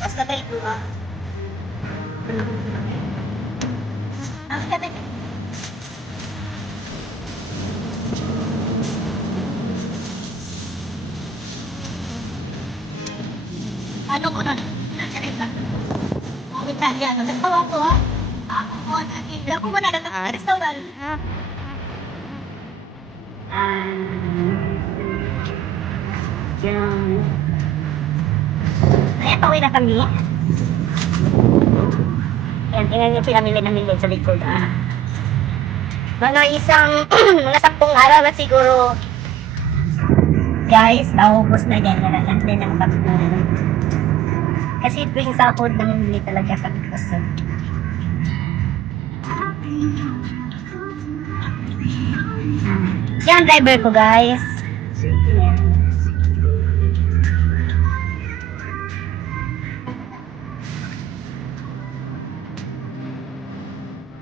Basta na ito ha. Basta na ito. Ano ko na? Salita. Bakit tayo? Nagtawa ko ha? Ako, hindi ako mananatang restaurant. Kaya pauwi na kami. Yan, tingnan yung pinamili sa likod. Mga mga 10 araw na siguro. Guys, naubos na yan. Nalalang din ang pagkakas. Kasi tuwing sahod, namimili talaga pagkakas. Siya ang driver ko, guys.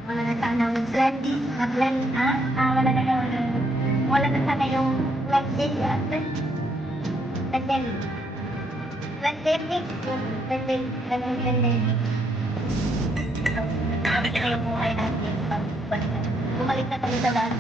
Wala na sana yung blending. Wala na sana yung blending. Blending. Sabi ko yung buhay natin. Bumalik na tayo sa daan.